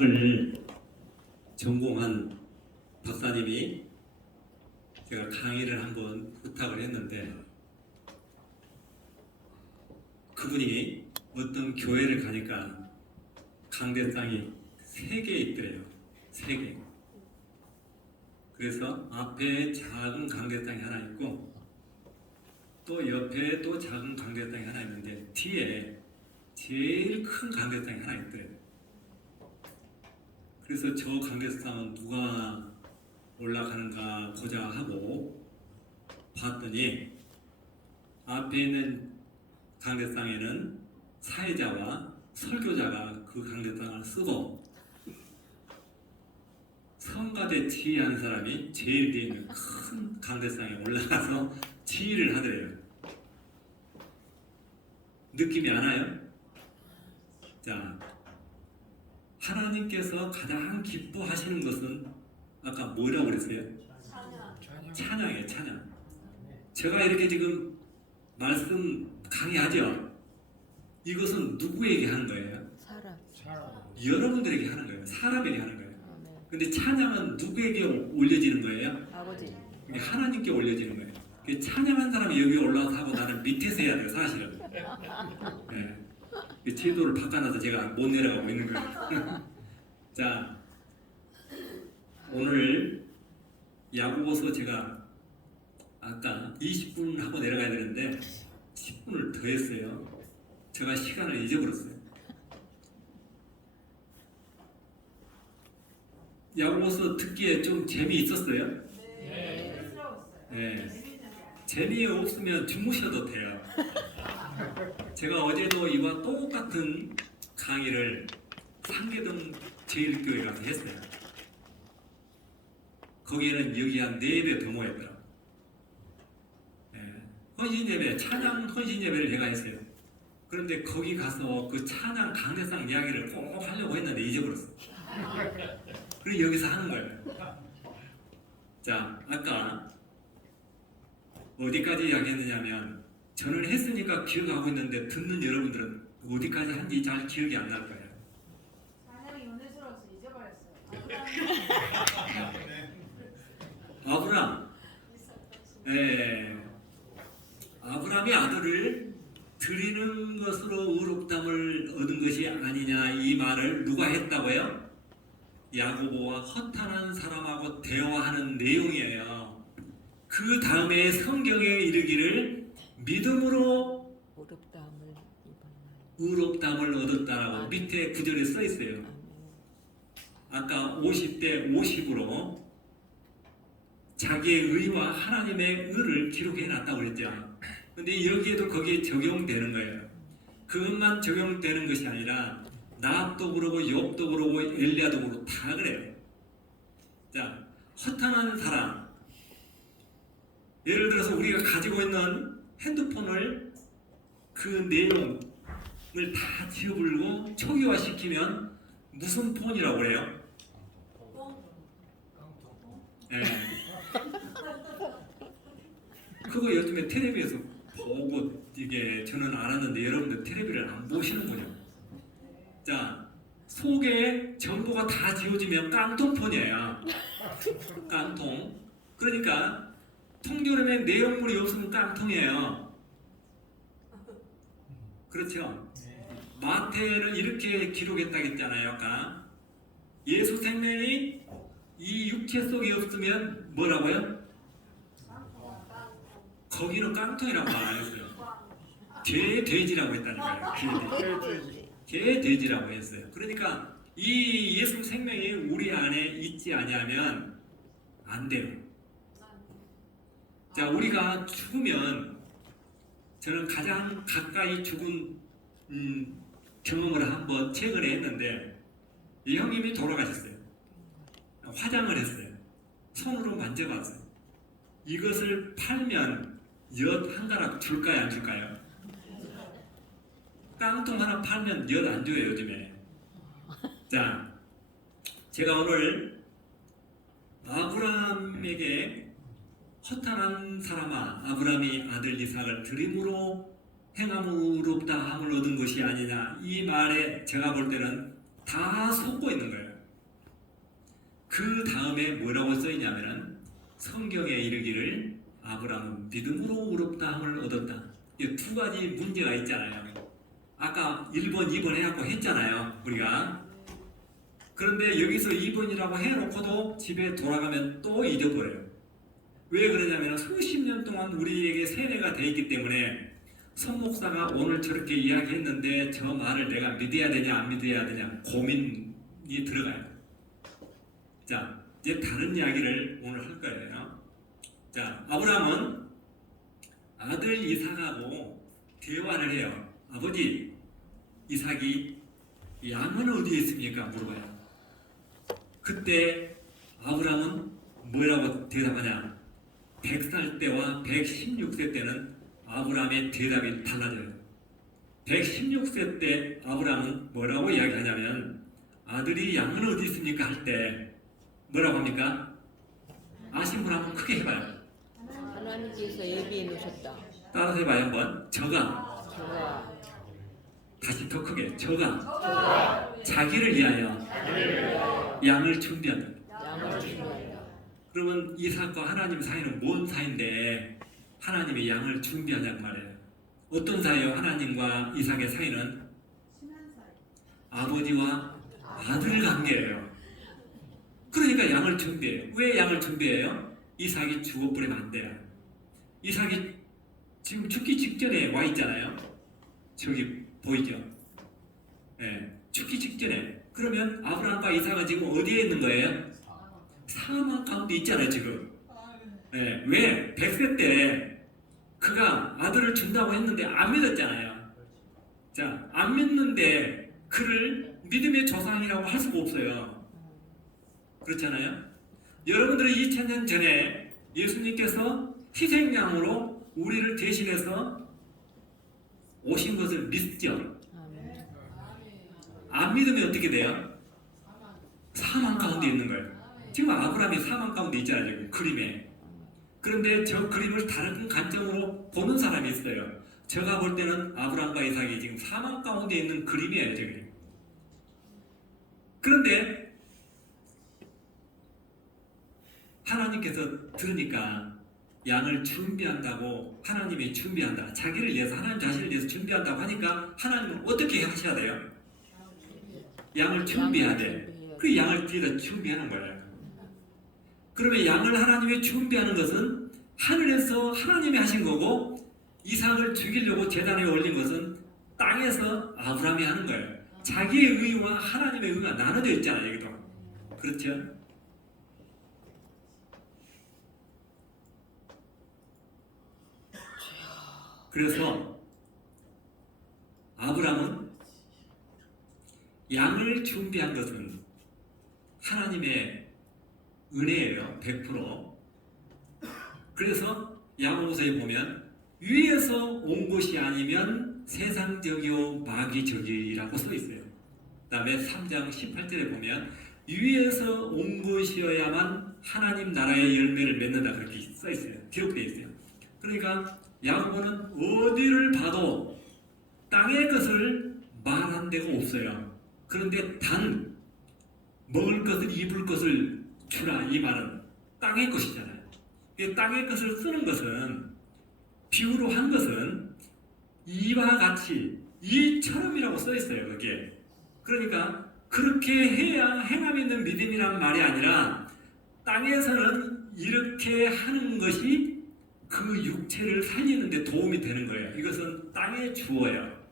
을 전공한 박사님이 제가 강의를 한번 부탁을 했는데 그분이 어떤 교회를 가니까 강대상이 3개 있더래요. 3개. 그래서 앞에 작은 강대상이 하나 있고 또 옆에 또 작은 강대상이 하나 있는데 뒤에 제일 큰 강대상이 하나 있더래요. 그래서 저 강대상은 누가 올라가는가 보자 하고 봤더니 앞에 있는 강대상에는 사회자와 설교자가 그 강대상을 쓰고 성가대 지휘한 사람이 제일 뒤에 있는 큰 강대상에 올라가서 지휘를 하더래요. 느낌이 안 와요? 자, 하나님께서 가장 기뻐하시는 것은 아까 뭐라고 그랬어요? 찬양이에요. 찬양. 제가 이렇게 지금 말씀 강의하죠? 이것은 누구에게 하는 거예요? 사람. 여러분들에게 하는 거예요. 사람에게 하는 거예요. 근데 찬양은 누구에게 올려지는 거예요? 아버지. 하나님께 올려지는 거예요. 찬양한 사람이 여기 올라와서 하고 나는 밑에서 해야 돼요. 사실은. 네. 제도를 바꿔놔서 제가 못 내려가고 있는 거예요. 자, 오늘 야고보서 제가 아까 20분 하고 내려가야 되는데 10분을 더 했어요. 제가 시간을 잊어버렸어요. 야고보서 듣기에 좀 재미있었어요? 네. 네. 재미없으면 주무셔도 돼요. 제가 어제도 이와 똑같은 강의를 상계동 제일교회 가서 했어요. 거기에는 여기 한 4배 더 모였더라고요. 헌신예배, 찬양 헌신예배를 제가 했어요. 그런데 거기 가서 그 찬양 강대상 이야기를 꼭 하려고 했는데 잊어버렸어요. 그리고 여기서 하는 거예요. 자, 아까 어디까지 이야기했느냐면 저는 했으니까 기억하고 있는데 듣는 여러분들은 어디까지 한지 잘 기억이 안 날 거예요. 찬양이 은혜스러워서 잊어버렸어요. 아브람, 아브람이 아들을 드리는 것으로 의롭다함을 얻은 것이 아니냐 이 말을 누가 했다고요? 야고보와 허탄한 사람하고 대화하는 내용이에요. 그 다음에 성경에 이르기를 믿음으로 의롭다함을 얻었다라고 밑에 구절에 써 있어요. 아까 50대 50으로 자기의 의와 하나님의 의를 기록해 놨다고 그랬죠. 근데 여기에도 거기에 적용되는 거예요. 그것만 적용되는 것이 아니라 나도 그러고 욥도 그러고 엘리야도 그러고 다 그래요. 자, 허탄한 사람, 예를 들어서 우리가 가지고 있는 핸드폰을 그 내용을 다 지워버리고 초기화시키면 무슨 폰이라고 그래요? 네. 그거 요즘에 텔레비에서 보고 이게 저는 알았는데 여러분들 텔레비를 안 보시는군요. 자, 속에 정보가 다 지워지면 깡통폰이에요. 깡통. 그러니까 통조림에 내용물이 없으면 깡통이에요. 그렇죠? 마태는 이렇게 기록했다겠잖아요. 아까 예수 생명이 이 육체 속에 없으면 뭐라고요? 거기는 깡통이라고 말 안 했어요. 개돼지라고 했다니까요. 개돼지라고 했어요. 그러니까 이 예수 생명이 우리 안에 있지 아니하면 안 돼요. 자, 우리가 죽으면 저는 가장 가까이 죽은 경험을 한번 최근에 했는데 이 형님이 돌아가셨어요. 화장을 했어요. 손으로 만져봤어요. 이것을 팔면 엿 한 가락 줄까요, 안 줄까요? 깡통 하나 팔면 엿 안 줘요, 요즘에. 자, 제가 오늘 아브라함에게 허탄한 사람아, 아브라함이 아들 이삭을 드림으로 행함으로 의롭다함을 얻은 것이 아니냐 이 말에 제가 볼 때는 다 속고 있는 거예요. 그 다음에 뭐라고 써있냐면은 성경에 이르기를 아브라함은 믿음으로 의롭다함을 얻었다. 이 두 가지 문제가 있잖아요. 아까 1번, 2번 해갖고 했잖아요. 우리가. 그런데 여기서 2번이라고 해놓고도 집에 돌아가면 또 잊어버려요. 왜 그러냐면 수십 년 동안 우리에게 세뇌가 돼 있기 때문에 선 목사가 오늘 저렇게 이야기했는데 저 말을 내가 믿어야 되냐 안 믿어야 되냐 고민이 들어가요. 자, 이제 다른 이야기를 오늘 할 거예요. 자, 아브라함은 아들 이삭하고 대화를 해요. 아버지, 이삭이 양은 어디에 있습니까? 물어봐요. 그때 아브라함은 뭐라고 대답하냐? 100살 때와 116세 때는 아브라함의 대답이 달라져요. 116세 때 아브라함은 뭐라고 이야기하냐면 아들이 양은 어디 있습니까? 할 때 뭐라고 합니까? 아신 분 한번 크게 해봐요. 하나님께서 예비해 놓으셨다. 따라서 해봐요 한번. 저가 저가 다시 더 크게 저가 자기를 위하여 양을 준비한다. 양을 준비한다. 그러면 이삭과 하나님 사이는 뭔 사이인데 하나님이 양을 준비하냐는 말이에요. 어떤 사이요? 하나님과 이삭의 사이는 친한 사이. 아버지와 아들 관계예요. 그러니까 양을 준비해요. 왜 양을 준비해요? 이삭이 죽어버리면 안 돼요. 이삭이 지금 죽기 직전에 와 있잖아요. 저기 보이죠? 예, 죽기 직전에. 그러면 아브라함과 이삭은 지금 어디에 있는 거예요? 사망 가운데 있잖아요 지금. 예, 왜? 100세 때 그가 아들을 준다고 했는데 안 믿었잖아요. 자, 안 믿는데 그를 믿음의 조상이라고 할 수가 없어요. 그렇잖아요. 여러분들은 2000년 전에 예수님께서 희생양으로 우리를 대신해서 오신 것을 믿죠? 아멘. 안 믿으면 어떻게 돼요? 사망 가운데 있는 거예요. 지금 아브라함이 사망 가운데 있잖아요. 지금 그림에. 그런데 저 그림을 다른 관점으로 보는 사람이 있어요. 제가 볼 때는 아브라함과 이삭이 지금 사망 가운데 있는 그림이에요. 지금. 그런데 하나님께서 들으니까 양을 준비한다고 하나님이 준비한다. 자기를 위해서 하나님 자신을 위해서 준비한다고 하니까 하나님은 어떻게 하셔야 돼요? 양을 준비해야 돼. 그 양을 뒤에다 준비하는 거예요. 그러면 양을 하나님이 준비하는 것은 하늘에서 하나님이 하신 거고 이삭을 죽이려고 제단에 올린 것은 땅에서 아브라함이 하는 거예요. 자기의 의와 하나님의 의가 나눠져 있잖아요. 여기도. 그렇죠? 그래서 아브라함은 양을 준비한 것은 하나님의 은혜예요. 100%. 그래서 야고보서에 보면 위에서 온 것이 아니면 세상적이요 마귀적이라고 써 있어요. 그 다음에 3장 18절에 보면 위에서 온 것이어야만 하나님 나라의 열매를 맺는다 그렇게 써 있어요. 기록되어 있어요. 그러니까 야고보는 어디를 봐도 땅의 것을 말한 데가 없어요. 그런데 단 먹을 것을 입을 것을 주라 이 말은 땅의 것이잖아요. 이 땅의 것을 쓰는 것은 비유로 한 것은 이와 같이 이처럼이라고 써 있어요. 그게 그러니까 그렇게 해야 행함 있는 믿음이란 말이 아니라 땅에서는 이렇게 하는 것이 그 육체를 살리는 데 도움이 되는 거예요. 이것은 땅의 주어예요.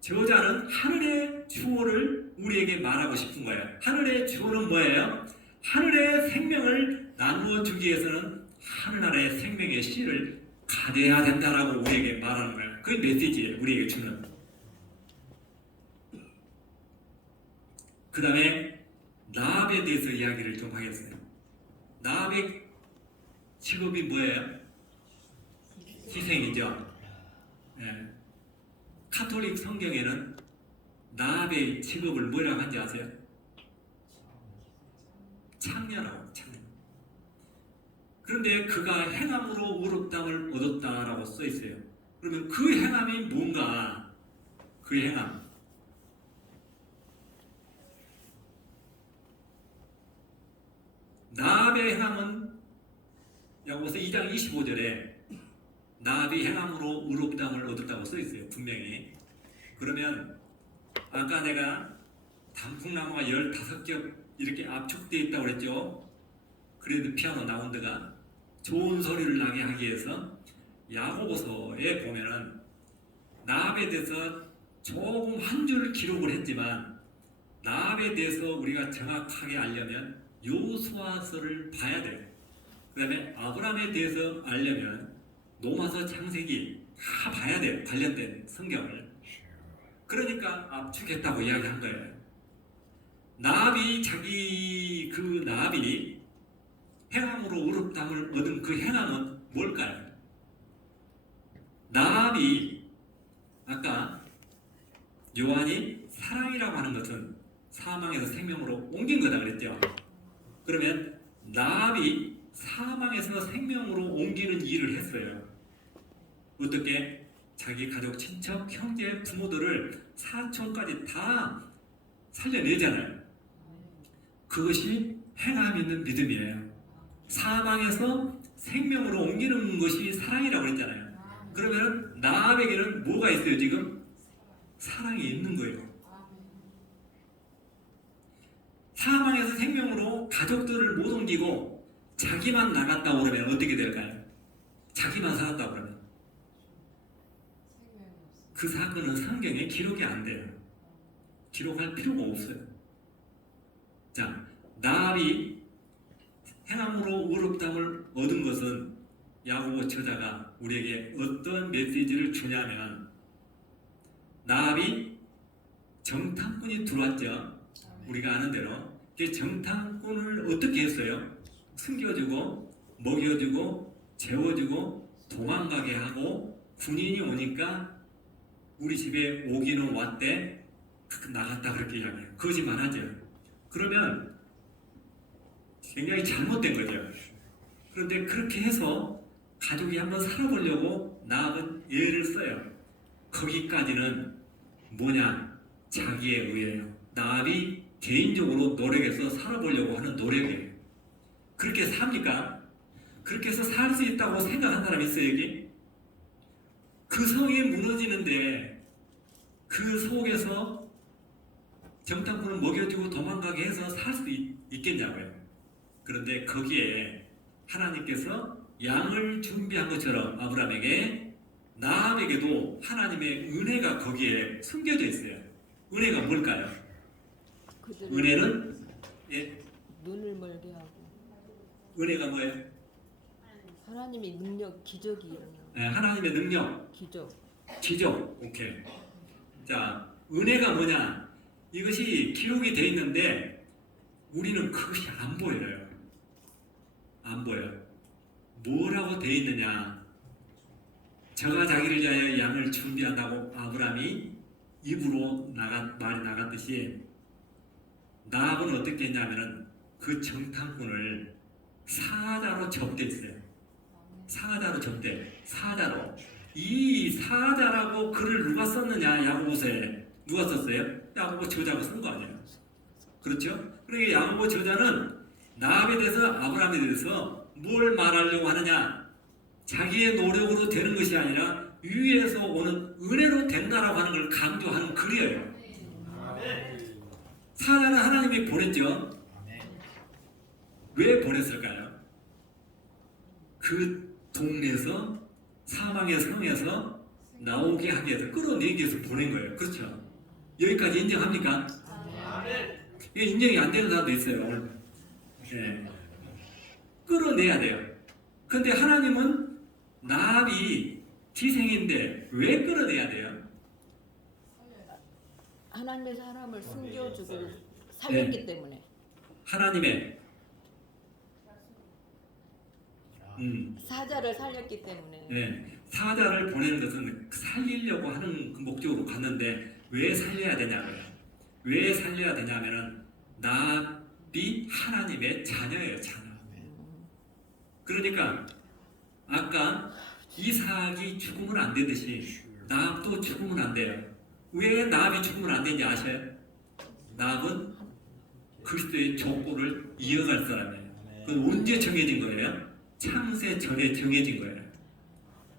저자는 하늘의 주어를 우리에게 말하고 싶은 거예요. 하늘의 주어는 뭐예요? 하늘의 생명을 나누어 주기 위해서는 하늘나라의 생명의 씨를 가져야 된다라고 우리에게 말하는 거예요. 그게 메시지예요. 우리에게 주는. 그 다음에 라합에 대해서 이야기를 좀 하겠어요. 라합의 직업이 뭐예요? 희생이죠. 네. 카톨릭 성경에는 라합의 직업을 뭐라고 하는지 아세요? 창녀라고. 창녀. 그런데 그가 행함으로 의롭다함을 얻었다라고 써 있어요. 그러면 그 행함이 뭔가? 그 행함. 나합의 행함은 야고보서 2장 25절에 나합이 행함으로 의롭다함을 얻었다고 써 있어요. 분명히. 그러면 아까 내가 단풍나무가 15겹 이렇게 압축되어 있다고 그랬죠. 그래도 피아노 나운드가 좋은 소리를 나게 하기 위해서 야고보서에 보면은 나합에 대해서 조금 한 줄 기록을 했지만 나합에 대해서 우리가 정확하게 알려면 요수아서를 봐야 돼요. 그 다음에 아브라함에 대해서 알려면 로마서 창세기 다 봐야 돼요. 관련된 성경을. 그러니까 압축했다고 이야기한 거예요. 나합이 나합이 행함으로 의롭다함을 얻은 그 행함은 뭘까요? 나합이 아까 요한이 사랑이라고 하는 것은 사망에서 생명으로 옮긴 거다 그랬죠. 그러면 나합이 사망에서 생명으로 옮기는 일을 했어요. 어떻게? 자기 가족, 친척, 형제, 부모들을 사촌까지 다 살려내잖아요. 그것이 행함 있는 믿음이에요. 사망에서 생명으로 옮기는 것이 사랑이라고 그랬잖아요. 그러면 나합에게는 뭐가 있어요? 지금 사랑이 있는 거예요. 사망에서 생명으로 가족들을 못 옮기고 자기만 나갔다고 그러면 어떻게 될까요? 자기만 살았다고 그러면 그 사건은 성경에 기록이 안 돼요. 기록할 필요가 없어요. 자, 나합이 행함으로 의롭다함을 얻은 것은 야고보 저자가 우리에게 어떤 메시지를 주냐면 나합이 정탐꾼이 들어왔죠. 우리가 아는 대로 그 정탐꾼을 어떻게 했어요? 숨겨주고 먹여주고 재워주고 도망가게 하고 군인이 오니까 우리 집에 오기는 왔대 나갔다 그렇게 이야기해요. 거짓말하죠. 그러면 굉장히 잘못된 거죠. 그런데 그렇게 해서 가족이 한번 살아보려고 나합은 예를 써요. 거기까지는 뭐냐? 자기의 의예요. 나합이 개인적으로 노력해서 살아보려고 하는 노력이에요. 그렇게 삽니까? 그렇게 해서 살 수 있다고 생각한 사람이 있어요, 여기? 그 성이 무너지는데 그 속에서 정탐꾼을 먹여주고 도망가게 해서 살 수 있겠냐고요. 그런데 거기에 하나님께서 양을 준비한 것처럼 아브라함에게 나합에게도 하나님의 은혜가 거기에 숨겨져 있어요. 은혜가 뭘까요? 은혜는 눈을 멀게 하고 은혜가 뭐예요? 하나님의 능력, 기적이 일어나고 하나님의 능력, 기적. 오케이. 자, 은혜가 뭐냐? 이것이 기록이 돼 있는데 우리는 그것이 안 보여요. 안 보여. 뭐라고 돼 있느냐? 저가 자기를 위하여 양을 준비한다고 아브라함이 입으로 말이 나갔듯이 나합은 어떻게 했냐면은 그 정탐꾼을 사자로 접대했어요. 사자로 접대. 사자로. 이 사자라고 글을 누가 썼느냐? 야고보서에 누가 썼어요? 야고보 저자가 쓴 거 아니에요. 그렇죠? 그러니까 야고보 저자는 나합에 대해서 아브라함에 대해서 뭘 말하려고 하느냐? 자기의 노력으로 되는 것이 아니라 위에서 오는 은혜로 된다라고 하는 걸 강조하는 글이에요. 사자는 하나님이 보냈죠. 왜 보냈을까요? 그 동네에서 사망의 성에서 나오게 하기 위해서 끌어내기 위해서 보낸 거예요. 그렇죠? 여기까지 인정합니까? 이게 인정이 안 되는 사람도 있어요. 오늘. 네. 끌어내야 돼요. 그런데 하나님은 나합이 기생인데 왜 끌어내야 돼요? 하나님의 사람을 숨겨주고 살렸기 때문에 하나님의 사자를 살렸기 때문에 네, 사자를 보내는 것은 살리려고 하는 그 목적으로 갔는데 왜 살려야 되냐고요. 왜 살려야 되냐면은 나합이 하나님의 자녀예요. 자녀. 그러니까 아까 이삭이 죽으면 안 되듯이 나합도 죽으면 안 돼요. 왜 나합이 죽으면 안 되는지 아셔요? 나합은 그리스도의 족보를 이어갈 사람이에요. 그건 언제 정해진 거예요? 창세 전에 정해진 거예요.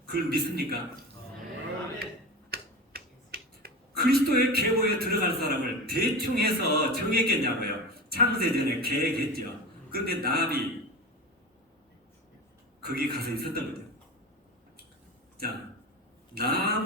그걸 믿습니까? 그리스도의 계보에 들어갈 사람을 대충 해서 정했겠냐고요. 창세 전에 계획했죠. 그런데 나비 거기 가서 있었던 거죠. 자, 나무